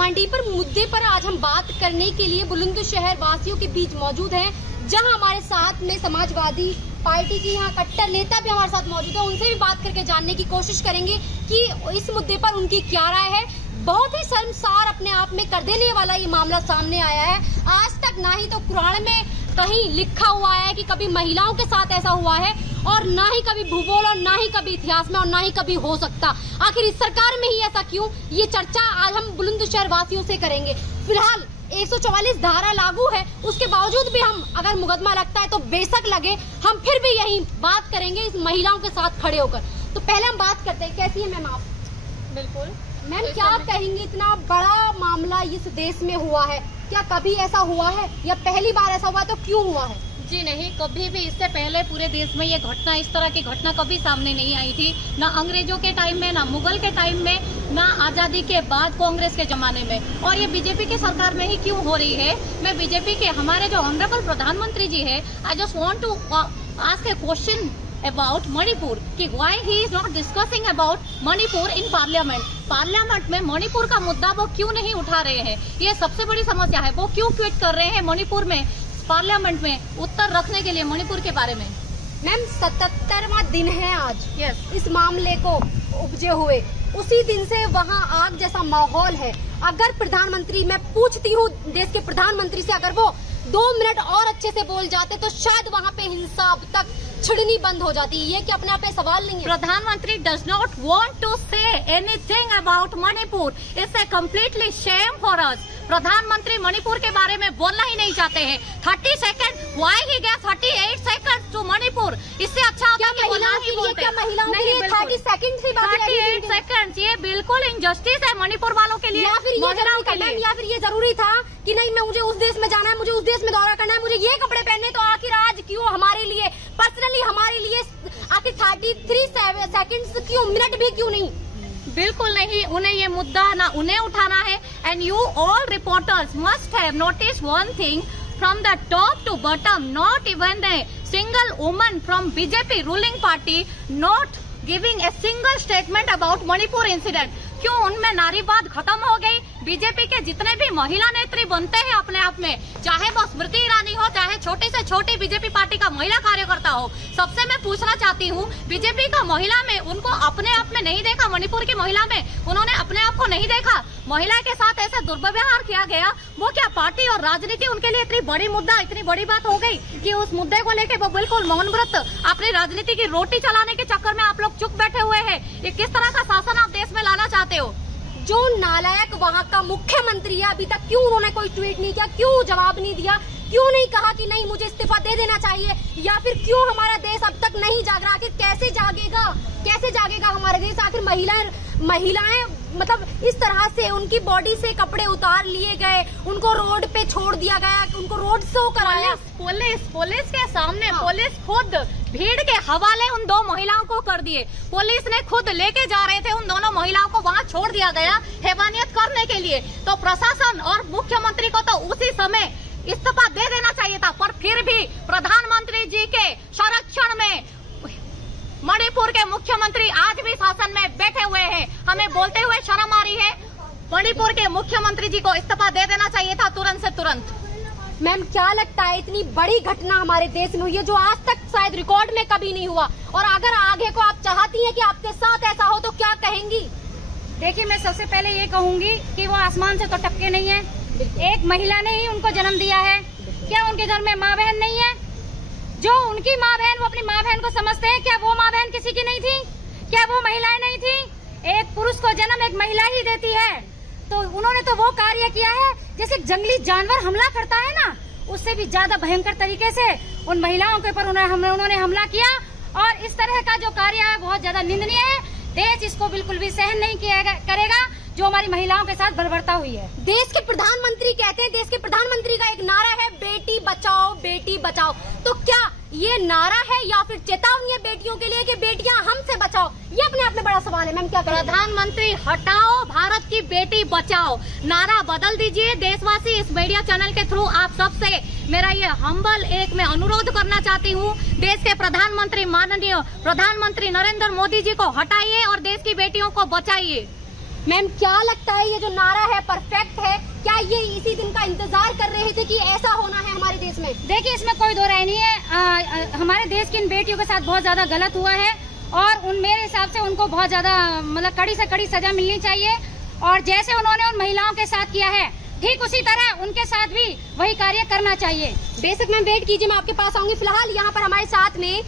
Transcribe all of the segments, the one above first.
मणिपुर मुद्दे पर आज हम बात करने के लिए बुलंदशहर वासियों के बीच मौजूद हैं, जहां हमारे साथ में समाजवादी पार्टी की यहाँ कट्टर नेता भी हमारे साथ मौजूद है। उनसे भी बात करके जानने की कोशिश करेंगे कि इस मुद्दे पर उनकी क्या राय है। बहुत ही शर्मसार अपने आप में कर देने वाला ये मामला सामने आया है। आज तक ना ही तो कुरान में कहीं लिखा हुआ है कि कभी महिलाओं के साथ ऐसा हुआ है, और ना ही कभी भूगोल और ना ही कभी इतिहास में और ना ही कभी हो सकता। आखिर इस सरकार में ही ऐसा क्यों, ये चर्चा आज हम बुलंदशहर वासियों से करेंगे। फिलहाल 144 धारा लागू है, उसके बावजूद भी हम अगर मुकदमा लगता है तो बेशक लगे, हम फिर भी यही बात करेंगे इस महिलाओं के साथ खड़े होकर। तो पहले हम बात करते हैं, कैसी है मैम आप? बिल्कुल मैम, क्या कहेंगी, इतना बड़ा मामला इस देश में हुआ है, क्या कभी ऐसा हुआ है या पहली बार ऐसा हुआ, तो क्यों हुआ है? जी नहीं, कभी भी इससे पहले पूरे देश में ये घटना, इस तरह की घटना कभी सामने नहीं आई थी। ना अंग्रेजों के टाइम में, ना मुगल के टाइम में, ना आजादी के बाद कांग्रेस के जमाने में, और ये बीजेपी की सरकार में ही क्यों हो रही है। मैं बीजेपी के हमारे जो ऑनरेबल प्रधानमंत्री जी है, I just want to ask a question about Manipur कि why he is not discussing about Manipur in parliament में मणिपुर का मुद्दा वो क्यों नहीं उठा रहे हैं। ये सबसे बड़ी समस्या है। वो क्यों क्विट कर रहे हैं मणिपुर में पार्लियामेंट में उत्तर रखने के लिए मणिपुर के बारे में। मैम, 77वां दिन है आज यस इस मामले को उपजे हुए। उसी दिन से वहाँ आग जैसा माहौल है। अगर प्रधानमंत्री, मैं पूछती हूँ देश के प्रधानमंत्री से, अगर वो 2 मिनट और अच्छे से बोल जाते तो शायद वहाँ पे हिंसा अब तक छिड़नी बंद हो जाती। ये कि अपने आप में सवाल नहीं है। प्रधानमंत्री does not want to say anything about Manipur. It's a completely shame for us. प्रधानमंत्री मणिपुर के बारे में बोलना ही नहीं चाहते हैं। 30 सेकंड, व्हाई ही गया 38 सेकंड टू मणिपुर। इससे अच्छा होता कि बोलना ही बोलते। क्या महिलाओं के लिए 30 सेकंड से बात 38 सेकंड, ये बिल्कुल इंजस्टिस है मणिपुर वालों के लिए, या फिर महिलाओं के लिए। या फिर ये जरूरी था कि नहीं, मैं मुझे उस देश में जाना है, मुझे उस देश में दौरा करना है, मुझे ये कपड़े पहनने, तो आखिर आज क्यों हमारे लिए पर्सनली, हमारे लिए आखिर 33 सेकंड क्यों, मिनट भी क्यों नहीं? बिल्कुल नहीं, उन्हें ये मुद्दा ना उन्हें उठाना है। And you all reporters must have notice one thing, from the top to bottom, not even a single woman from BJP ruling party not giving a single statement about Manipur incident. क्यों उनमें नारीवाद खत्म हो गई? बीजेपी के जितने भी महिला नेत्री बनते हैं अपने आप में, चाहे वो स्मृति ईरानी हो, चाहे छोटी से छोटी बीजेपी पार्टी का महिला कार्यकर्ता हो, सबसे मैं पूछना चाहती हूँ, बीजेपी का महिला में उनको अपने आप में नहीं देखा? मणिपुर की महिला में उन्होंने अपने आप को नहीं देखा? महिला के साथ ऐसा दुर्व्यवहार किया गया, वो क्या पार्टी और राजनीति उनके लिए इतनी बड़ी मुद्दा, इतनी बड़ी बात हो गई कि उस मुद्दे को लेकर वो बिल्कुल मौन व्रत अपनी राजनीति की रोटी चलाने के चक्कर में आप लोग चुप बैठे हुए हैं। ये किस तरह का शासन आप देश में लाना चाहते हो? जो नालायक वहाँ का मुख्यमंत्री है, अभी तक क्यों उन्होंने कोई ट्वीट नहीं किया, क्यों जवाब नहीं दिया, क्यों नहीं कहा कि नहीं मुझे इस्तीफा दे देना चाहिए, या फिर क्यों हमारा देश अब तक नहीं जाग रहा? आखिर कैसे जागेगा, कैसे जागेगा हमारा देश? आखिर महिलाएं मतलब इस तरह से उनकी बॉडी से कपड़े उतार लिए गए, उनको रोड पे छोड़ दिया गया, उनको रोड शो कराया। पुलिस के सामने पुलिस खुद भीड़ के हवाले उन 2 महिलाओं को कर दिए। पुलिस ने खुद लेके जा रहे थे उन दोनों महिलाओं को, वहाँ छोड़ दिया गया हैवानियत करने के लिए। तो प्रशासन और मुख्यमंत्री को तो उसी समय इस्तीफा दे देना चाहिए था, पर फिर भी प्रधानमंत्री जी के संरक्षण में मणिपुर के मुख्यमंत्री आज भी शासन में बैठे हुए हैं। हमें बोलते हुए शर्म आ रही है। मणिपुर के मुख्यमंत्री जी को इस्तीफा दे देना चाहिए था तुरंत से तुरंत। मैम, क्या लगता है इतनी बड़ी घटना हमारे देश में हुई है जो आज तक शायद रिकॉर्ड में कभी नहीं हुआ, और अगर आगे को आप चाहती हैं कि आपके साथ ऐसा हो तो क्या कहेंगी? देखिए, मैं सबसे पहले ये कहूंगी कि वो आसमान से तो टपके नहीं है। एक महिला ने ही उनको जन्म दिया है। क्या उनके घर में माँ बहन नहीं है? जो उनकी माँ बहन, वो अपनी माँ बहन को समझते हैं। क्या वो माँ बहन किसी की नहीं थी? क्या वो महिलाएं नहीं थी? एक पुरुष को जन्म एक महिला ही देती है। तो उन्होंने तो वो कार्य किया है जैसे जंगली जानवर हमला करता है ना, उससे भी ज्यादा भयंकर तरीके से उन महिलाओं के ऊपर उन्होंने हमला किया, और इस तरह का जो कार्य है बहुत ज्यादा निंदनीय है। देश इसको बिल्कुल भी सहन नहीं करेगा जो हमारी महिलाओं के साथ बर्बरता हुई है। देश के प्रधानमंत्री कहते हैं, देश के प्रधानमंत्री का एक नारा है बेटी बचाओ बेटी बचाओ। तो क्या ये नारा है या फिर चेतावनी है बेटियों के लिए कि बेटियां हमसे बचाओ? ये अपने आप में बड़ा सवाल है। मैम, क्या प्रधानमंत्री हटाओ भारत की बेटी बचाओ, नारा बदल दीजिए। देशवासी, इस मीडिया चैनल के थ्रू आप सबसे मेरा ये हम्बल एक मैं अनुरोध करना चाहती हूँ, देश के प्रधानमंत्री माननीय प्रधानमंत्री नरेंद्र मोदी जी को हटाइए और देश की बेटियों को बचाइए। मैम क्या लगता है ये जो नारा है परफेक्ट है? क्या ये इसी दिन का इंतजार कर रहे थे कि ऐसा होना है हमारे देश में? देखिए इसमें कोई दो राय नहीं है। हमारे देश की इन बेटियों के साथ बहुत ज्यादा गलत हुआ है और मेरे हिसाब से उनको बहुत ज्यादा मतलब कड़ी से कड़ी सजा मिलनी चाहिए। और जैसे उन्होंने उन महिलाओं के साथ किया है ठीक उसी तरह उनके साथ भी वही कार्य करना चाहिए। बेशक मैम वेट कीजिए, मैं आपके पास आऊंगी। फिलहाल यहाँ पर हमारे साथ में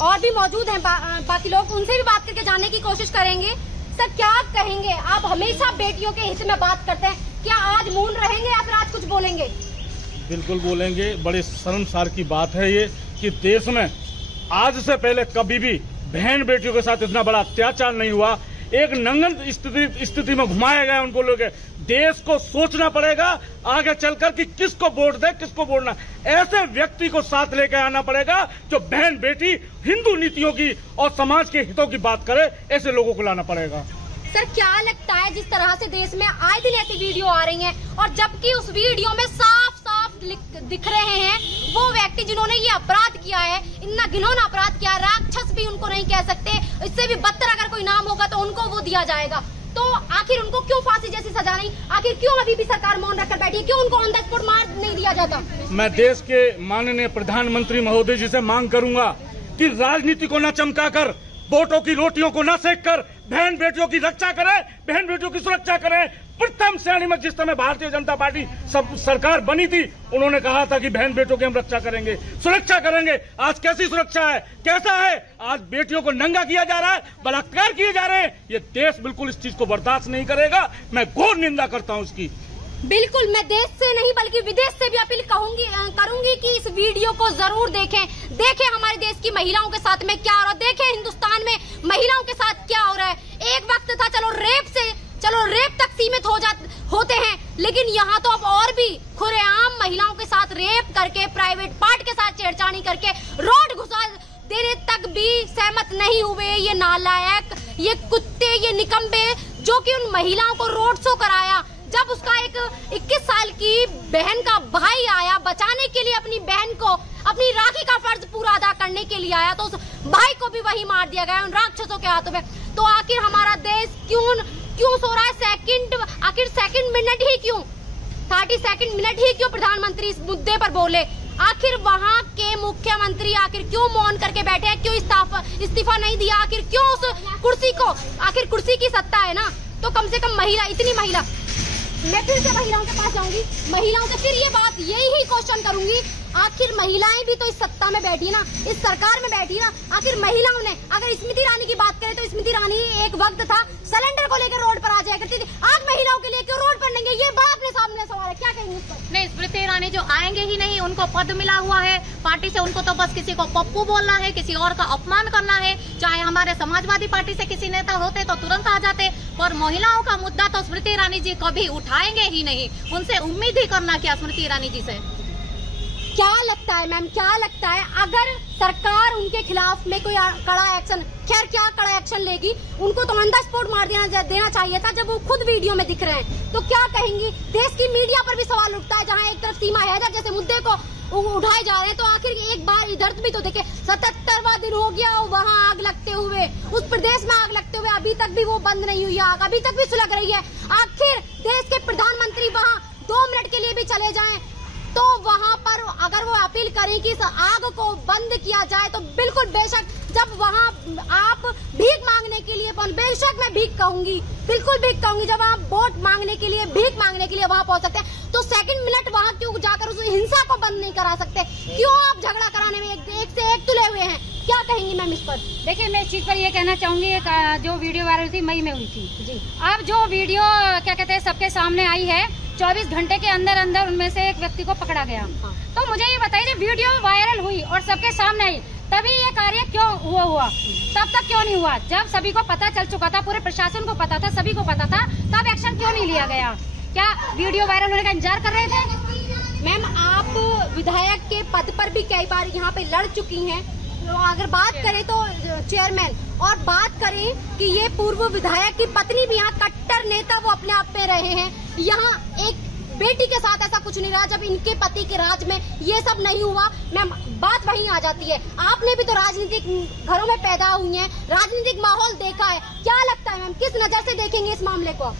और भी मौजूद हैं बाकी लोग, उनसे भी बात करके जानने की कोशिश करेंगे। सर क्या कहेंगे, आप हमेशा बेटियों के हित में बात करते हैं, क्या आज मौन रहेंगे या फिर आज कुछ बोलेंगे? बिल्कुल बोलेंगे। बड़े शर्मसार की बात है ये कि देश में आज से पहले कभी भी बहन बेटियों के साथ इतना बड़ा अत्याचार नहीं हुआ। एक नंगन स्थिति में घुमाया गया उनको लोग। देश को सोचना पड़ेगा आगे चलकर कि किसको वोट दे किसको वोट ना। ऐसे व्यक्ति को साथ लेकर आना पड़ेगा जो बहन बेटी हिंदू नीतियों की और समाज के हितों की बात करे। ऐसे लोगों को लाना पड़ेगा। सर क्या लगता है जिस तरह से देश में आए दिन ऐसी वीडियो आ रही हैं और जबकि उस वीडियो में साफ साफ दिख रहे हैं वो व्यक्ति जिन्होंने ये अपराध किया है, इतना घिनौना अपराध किया, राक्षस भी उनको नहीं कह सकते, इससे भी बदतर अगर कोई नाम होगा तो उनको वो दिया जाएगा। तो आखिर उनको क्यों फांसी जैसी सजा नहीं? आखिर क्यों अभी भी सरकार मौन रखकर बैठी है? क्यों उनको ऑन द स्पॉट मार नहीं दिया जाता? मैं देश के माननीय प्रधानमंत्री महोदय जी से मांग करूंगा कि राजनीति को न चमकाकर, वोटों की रोटियों को न सेक कर बहन बेटियों की रक्षा करें, बहन बेटियों की सुरक्षा करें। प्रथम श्रेणी में जिस समय भारतीय जनता पार्टी सब सरकार बनी थी उन्होंने कहा था कि बहन बेटियों की हम रक्षा करेंगे, सुरक्षा करेंगे। आज कैसी सुरक्षा है, कैसा है? आज बेटियों को नंगा किया जा रहा है, बलात्कार किए जा रहे हैं। ये देश बिल्कुल इस चीज को बर्दाश्त नहीं करेगा। मैं घोर निंदा करता हूँ इसकी। बिल्कुल, मैं देश से नहीं बल्कि विदेश से भी अपील करूंगी कि इस वीडियो को जरूर देखें हमारे देश की महिलाओं के साथ में क्या हो रहा है, देखें हिंदुस्तान में महिलाओं के साथ क्या हो रहा है। एक वक्त था चलो रेप तक सीमित होते हैं, लेकिन यहाँ तो अब और भी खुलेआम महिलाओं के साथ रेप करके, प्राइवेट पार्ट के साथ छेड़छाड़ी करके रोड घुसा देने तक भी सहमत नहीं हुए ये नालायक, ये कुत्ते, ये निकम्बे जो कि उन महिलाओं को रोड शो कराया। जब उसका एक 21 साल की बहन का भाई आया बचाने के लिए, अपनी बहन को अपनी राखी का फर्ज पूरा अदा करने के लिए आया, तो उस भाई को भी वही मार दिया गया उन राक्षसों के हाथों में। तो आखिर हमारा देश क्यों सो रहा है? आखिर सेकंड मिनट ही क्यों, 30 सेकंड मिनट ही क्यों प्रधानमंत्री इस मुद्दे पर बोले? आखिर वहाँ के मुख्यमंत्री आखिर क्यों मौन करके बैठे हैं? क्यों इस्तीफा नहीं दिया? आखिर क्यों उस कुर्सी को, आखिर कुर्सी की सत्ता है ना, तो कम से कम इतनी महिला, मैं फिर से महिलाओं के पास जाऊंगी, महिलाओं से फिर यही क्वेश्चन करूंगी। आखिर महिलाएं भी तो इस सत्ता में बैठी ना, इस सरकार में बैठी ना। आखिर महिलाओं ने, अगर स्मृति ईरानी की बात करें तो स्मृति ईरानी एक वक्त था सिलेंडर को लेकर रोड पर आ जाया करती थी, आज महिलाओं के लिए क्यों रोड पर नहीं? ये बात अपने सामने सवाल है, क्या कहेंगे इस पर? नहीं, स्मृति ईरानी जो आएंगे ही नहीं, उनको पद मिला हुआ है पार्टी से, उनको तो बस किसी को पप्पू बोलना है, किसी और का अपमान करना है। चाहे हमारे समाजवादी पार्टी से किसी नेता होते तो तुरंत आ जाते, और महिलाओं का मुद्दा तो स्मृति ईरानी जी कभी उठाएंगे ही नहीं। उनसे उम्मीद ही करना क्या स्मृति ईरानी जी से? क्या लगता है मैम, क्या लगता है अगर सरकार उनके खिलाफ में कोई कड़ा एक्शन, खैर क्या कड़ा एक्शन लेगी? उनको तो ऑन द स्पॉट मार देना चाहिए था जब वो खुद वीडियो में दिख रहे हैं। तो क्या कहेंगी? देश की मीडिया पर भी सवाल उठता है, जहां एक तरफ सीमा हैदर जैसे मुद्दे को उठाए जा रहे हैं, तो आखिर एक बार इधर भी तो देखे, 77वां दिन हो गया वहाँ आग लगते हुए, उस प्रदेश में आग लगते हुए, अभी तक भी वो बंद नहीं हुई आग, अभी तक भी सुलग रही है। आखिर देश के प्रधानमंत्री वहाँ 2 मिनट के लिए भी चले जाएं तो वहाँ पर अगर वो अपील करें कि इस आग को बंद किया जाए, तो बिल्कुल बेशक जब वहाँ आप भीख मांगने के लिए, बेशक मैं भीख कहूंगी, बिल्कुल भीख कहूंगी, जब आप वोट मांगने के लिए, भीख मांगने के लिए वहाँ पहुँच सकते हैं, तो सेकंड मिनट वहाँ क्यों जाकर उस हिंसा को बंद नहीं करा सकते? क्यों आप झगड़ा कराने में एक से एक तुले हुए हैं? क्या कहेंगी मैम इस पर? देखिए मैं इस चीज पर ये कहना चाहूंगी, जो वीडियो वायरल थी मई में हुई थी जी, अब जो वीडियो क्या कहते हैं सबके सामने आई है, 24 घंटे के अंदर उनमें से एक व्यक्ति को पकड़ा गया। तो मुझे ये बताइए, वीडियो वायरल हुई और सबके सामने आई, तभी ये कार्य क्यों हुआ? तब तक क्यों नहीं हुआ? जब सभी को पता चल चुका था, पूरे प्रशासन को पता था, सभी को पता था, तब एक्शन क्यों नहीं लिया गया? क्या वीडियो वायरल होने का इंतजार कर रहे थे? मैम आप विधायक के पद पर भी कई बार यहाँ पे लड़ चुकी हैं, तो अगर बात करें तो चेयरमैन, और बात करें कि ये पूर्व विधायक की पत्नी भी यहाँ कट्टर नेता वो अपने आप में रहे हैं, यहाँ एक बेटी के साथ ऐसा कुछ नहीं रहा, जब इनके पति के राज में ये सब नहीं हुआ। मैम बात वहीं आ जाती है, आपने भी तो राजनीतिक घरों में पैदा हुई हैं, राजनीतिक माहौल देखा है, क्या लगता है मैम किस नजर से देखेंगे इस मामले को?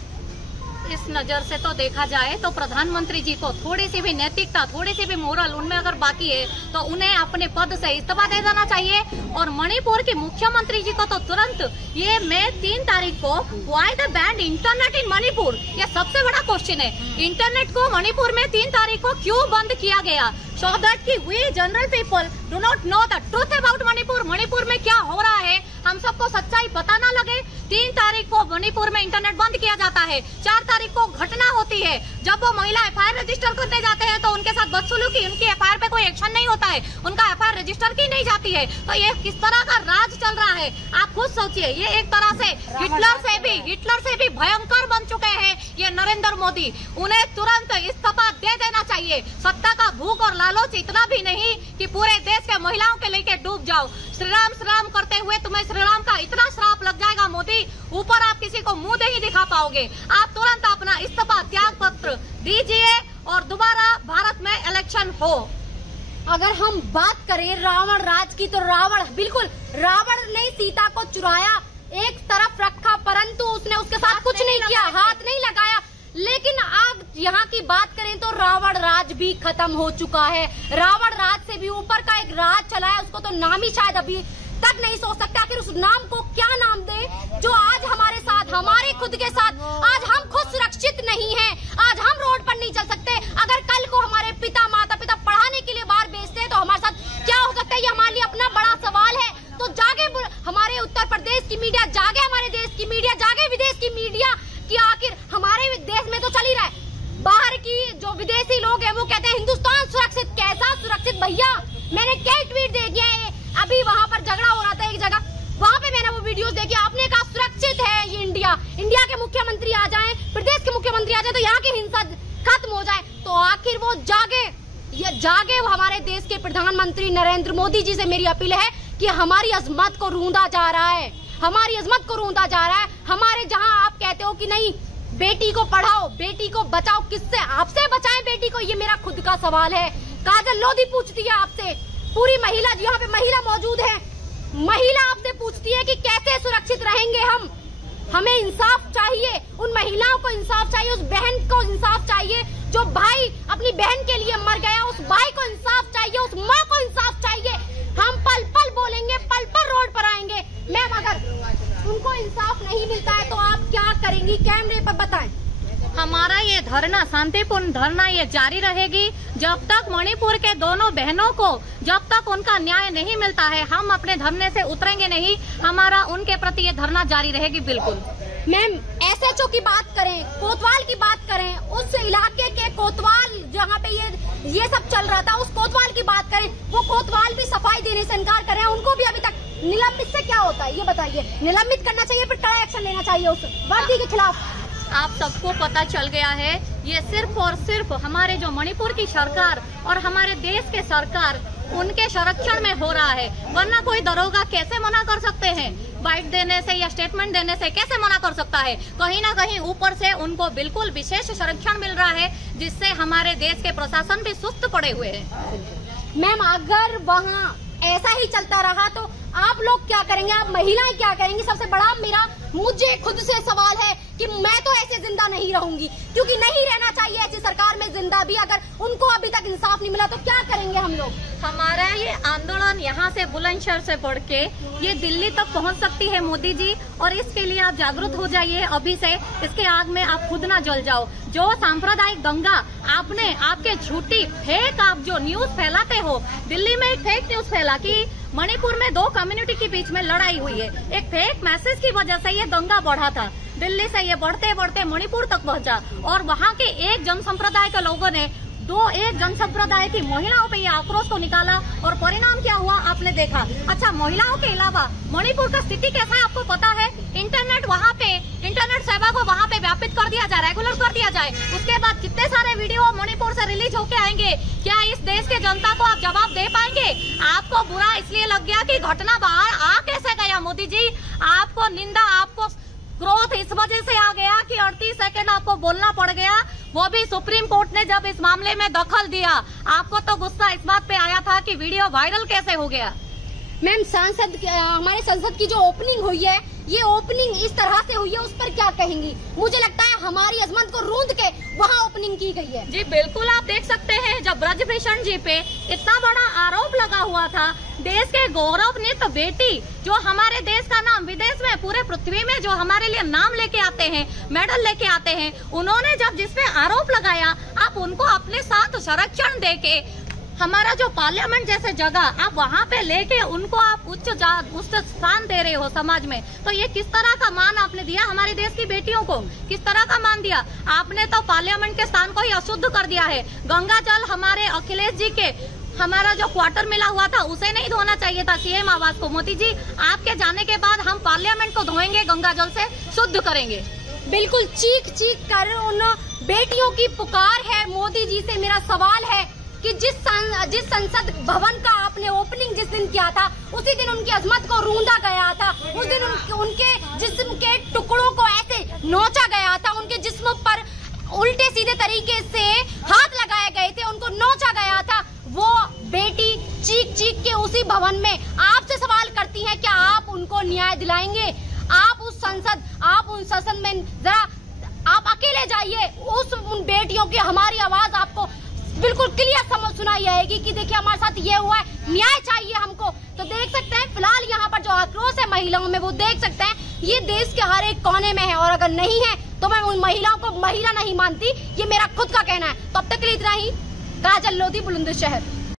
इस नजर से तो देखा जाए तो प्रधानमंत्री जी को थोड़ी सी भी नैतिकता, थोड़ी सी भी मोरल उनमें अगर बाकी है तो उन्हें अपने पद से इस्तीफा दे देना चाहिए। और मणिपुर की मुख्यमंत्री जी को तो तुरंत ये मई 3 तारीख को why the ban internet in Manipur, ये सबसे बड़ा क्वेश्चन है। इंटरनेट को मणिपुर में 3 तारीख को क्यों बंद किया गया? सो दैट कि we general people do not know the truth about Manipur. Manipur में क्या हो रहा है हम सबको सच्चाई पता ना लगे। 3 तारीख को मणिपुर में इंटरनेट बंद किया जाता है, 4 तारीख को घटना होती है, जब वो महिला एफआईआर रजिस्टर करने जाते हैं तो उनके साथ बदसलूकी, उनकी एफआईआर पे कोई एक्शन नहीं होता है, उनका एफआईआर रजिस्टर की नहीं जाती है। तो ये किस तरह का राज चल रहा है आप खुद सोचिए। ये एक तरह से हिटलर से भी भयंकर बन चुके हैं ये नरेंद्र मोदी। उन्हें तुरंत इस्तीफा दे देना चाहिए। सत्ता का भूख और लालच इतना भी नहीं कि पूरे देश के महिलाओं के लेके डूब जाओ। श्री राम करते हुए तुम्हें श्री राम का इतना श्राप लग जाएगा मोदी, ऊपर आप किसी को मुंह नहीं दिखा पाओगे। आप तुरंत अपना इस्तीफा त्याग पत्र दीजिए और दोबारा भारत में इलेक्शन हो। अगर हम बात करें रावण राज की, तो रावण ने सीता को चुराया, एक तरफ रखा, परंतु उसने उसके साथ कुछ नहीं किया, हाथ नहीं लगाया। लेकिन अब यहाँ की बात करें तो रावण राज भी खत्म हो चुका है। रावण राज से भी ऊपर का एक राज चला है, उसको तो नाम ही शायद अभी तक नहीं सोच सकते। आखिर उस नाम को क्या नाम दे जो आज हमारे साथ, हमारे खुद के साथ, आज हम खुद सुरक्षित नहीं हैं, आज हम रोड पर नहीं चल सकते। अगर कल को हमारे माता पिता पढ़ाने के लिए बाहर भेजते हैं तो हमारे साथ क्या हो सकता है, ये हमारे लिए अपना बड़ा सवाल है। तो जागे हमारे उत्तर प्रदेश की मीडिया, जागे हमारे देश की मीडिया, जागे विदेश की मीडिया कि आखिर हमारे देश में तो चल ही रहा है, बाहर की जो विदेशी लोग हैं वो कहते हैं हिंदुस्तान सुरक्षित। कैसा सुरक्षित भैया? मैंने कई ट्वीट देखे हैं, अभी वहाँ पर झगड़ा हो रहा था एक जगह, वहाँ पे मैंने वो वीडियोस देखी, आपने कहा सुरक्षित है ये इंडिया के मुख्यमंत्री आ जाएं, प्रदेश के मुख्यमंत्री आ जाए तो यहाँ की हिंसा खत्म हो जाए। तो आखिर वो जागे वो हमारे देश के प्रधानमंत्री नरेंद्र मोदी जी से मेरी अपील है कि हमारी अजमत को रूंधा जा रहा है, हमारी अजमत को रूंधा जा रहा है। हमारे जहां आप कहते हो कि नहीं बेटी को पढ़ाओ, बेटी को बचाओ, किससे? आपसे बचाएं बेटी को, ये मेरा खुद का सवाल है। काजल लोधी पूछती है आपसे, पूरी महिला, यहाँ पे महिला मौजूद है, महिला आपसे पूछती है कि कैसे सुरक्षित रहेंगे हम। हमें इंसाफ चाहिए, उन महिलाओं को इंसाफ चाहिए, उस बहन को इंसाफ चाहिए जो भाई अपनी बहन के लिए मर गया, उस भाई को इंसाफ चाहिए, उस माँ को इंसाफ चाहिए। हम पल पल बोलेंगे, पल पल रोड पर आएंगे। मैम अगर उनको इंसाफ नहीं मिलता है तो आप क्या करेंगी? कैमरे पर बताएं। हमारा ये धरना, शांतिपूर्ण धरना, ये जारी रहेगी जब तक मणिपुर के दोनों बहनों को, जब तक उनका न्याय नहीं मिलता है हम अपने धरने से उतरेंगे नहीं। हमारा उनके प्रति ये धरना जारी रहेगी बिल्कुल। मैम एसएचओ की बात करें, कोतवाल की बात करें, उस इलाके के कोतवाल जहाँ पे ये सब चल रहा था, उस कोतवाल की बात करें, वो कोतवाल भी सफाई देने से इनकार कर रहे हैं, उनको भी अभी तक निलंबित से क्या होता है ये बताइए? निलंबित करना चाहिए, फिर कड़ा एक्शन लेना चाहिए उस वर्दी के खिलाफ। आप सबको पता चल गया है ये सिर्फ और सिर्फ हमारे जो मणिपुर की सरकार और हमारे देश के सरकार उनके संरक्षण में हो रहा है, वरना कोई दरोगा कैसे मना कर सकते हैं? बाइट देने से या स्टेटमेंट देने से कैसे मना कर सकता है? कहीं ना कहीं ऊपर से उनको बिल्कुल विशेष संरक्षण मिल रहा है, जिससे हमारे देश के प्रशासन भी सुस्त पड़े हुए हैं। मैम अगर वहाँ ऐसा ही चलता रहा तो आप लोग क्या करेंगे? आप महिलाएं क्या करेंगी? सबसे बड़ा मेरा मुझे खुद से सवाल है कि मैं तो ऐसे जिंदा नहीं रहूंगी, क्योंकि नहीं रहना चाहिए ऐसी सरकार में जिंदा भी। अगर उनको अभी तक इंसाफ नहीं मिला तो क्या करेंगे हम लोग? हमारा ये आंदोलन यहाँ से बुलंदशहर से बढ़ के ये दिल्ली तक पहुँच सकती है मोदी जी, और इसके लिए आप जागरूक हो जाइए अभी से। इसके आग में आप खुद ना जल जाओ। जो सांप्रदायिक दंगा आपने, आपके झूठी फेक आप जो न्यूज फैलाते हो, दिल्ली में एक फेक न्यूज फैला कि मणिपुर में 2 कम्युनिटी के बीच में लड़ाई हुई है, एक फेक मैसेज की वजह से ये दंगा बढ़ा था। दिल्ली से ये बढ़ते बढ़ते मणिपुर तक पहुंचा और वहाँ के एक जन संप्रदाय के लोगों ने एक जन संप्रदाय की महिलाओं पे ये आक्रोश को निकाला, और परिणाम क्या हुआ आपने देखा। अच्छा, महिलाओं के अलावा मणिपुर का स्थिति कैसा है आपको पता है? इंटरनेट वहाँ पे, इंटरनेट सेवा को वहाँ पे व्यापित कर दिया जाए, रेगुलर कर दिया जाए। उसके बाद कितने सारे वीडियो मणिपुर से रिलीज होके आएंगे। क्या इस देश के जनता को आप जवाब दे पाएंगे? आपको बुरा इसलिए लग गया कि घटना बाहर आ कैसे गया मोदी जी? आपको निंदा, आपको क्रोध इस वजह से आ गया कि 38 सेकंड आपको बोलना पड़ गया। वो भी सुप्रीम कोर्ट ने जब इस मामले में दखल दिया, आपको तो गुस्सा इस बात पे आया था कि वीडियो वायरल कैसे हो गया। मैम हमारे संसद की जो ओपनिंग हुई है, ये ओपनिंग इस तरह से हुई है, उस पर क्या कहेंगी? मुझे लगता है हमारी अजमत को रूंद के वहाँ ओपनिंग की गई है। जी बिल्कुल, आप देख सकते हैं जब ब्रजभूषण जी पे इतना बड़ा आरोप लगा हुआ था, देश के गौरवान्वित बेटी जो हमारे देश का नाम विदेश में पूरे पृथ्वी में जो हमारे लिए नाम लेके आते हैं, मेडल लेके आते हैं, उन्होंने जब जिसपे आरोप लगाया, आप उनको अपने साथ संरक्षण देके हमारा जो पार्लियामेंट जैसे जगह आप वहाँ पे लेके उनको आप उच्च स्थान दे रहे हो समाज में, तो ये किस तरह का मान आपने दिया हमारे देश की बेटियों को? किस तरह का मान दिया आपने? तो पार्लियामेंट के स्थान को ही अशुद्ध कर दिया है। गंगा जल हमारे अखिलेश जी के हमारा जो क्वार्टर मिला हुआ था उसे नहीं धोना चाहिए था सीएम आवास को। मोदी जी आपके जाने के बाद हम पार्लियामेंट को धोएंगे, गंगा जल से शुद्ध करेंगे। बिल्कुल चीख चीख कर उन बेटियों की पुकार है। मोदी जी से मेरा सवाल है कि जिस संसद भवन का आपने ओपनिंग जिस दिन किया था, उसी दिन उनकी अजमत को रूंधा गया था, उस दिन उनके जिस्म के टुकड़ों को ऐसे नोचा गया था, उनके जिस्म पर उल्टे सीधे तरीके से हाथ लगाए गए थे, उनको नोचा गया था। वो बेटी चीख चीख के उसी भवन में आपसे सवाल करती है, क्या आप उनको न्याय दिलाएंगे? आप उस संसद में जरा आप अकेले जाइए, उन बेटियों की हमारी आवाज आपको बिल्कुल क्लियर सुनाई आएगी कि देखिए हमारे साथ ये हुआ है, न्याय चाहिए हमको। तो देख सकते हैं फिलहाल यहाँ पर जो आक्रोश है महिलाओं में, वो देख सकते हैं ये देश के हर एक कोने में है, और अगर नहीं है तो मैं उन महिलाओं को महिला नहीं मानती, ये मेरा खुद का कहना है। तो अब तक के लिए इतना ही। काजल लोधी, बुलंदशहर।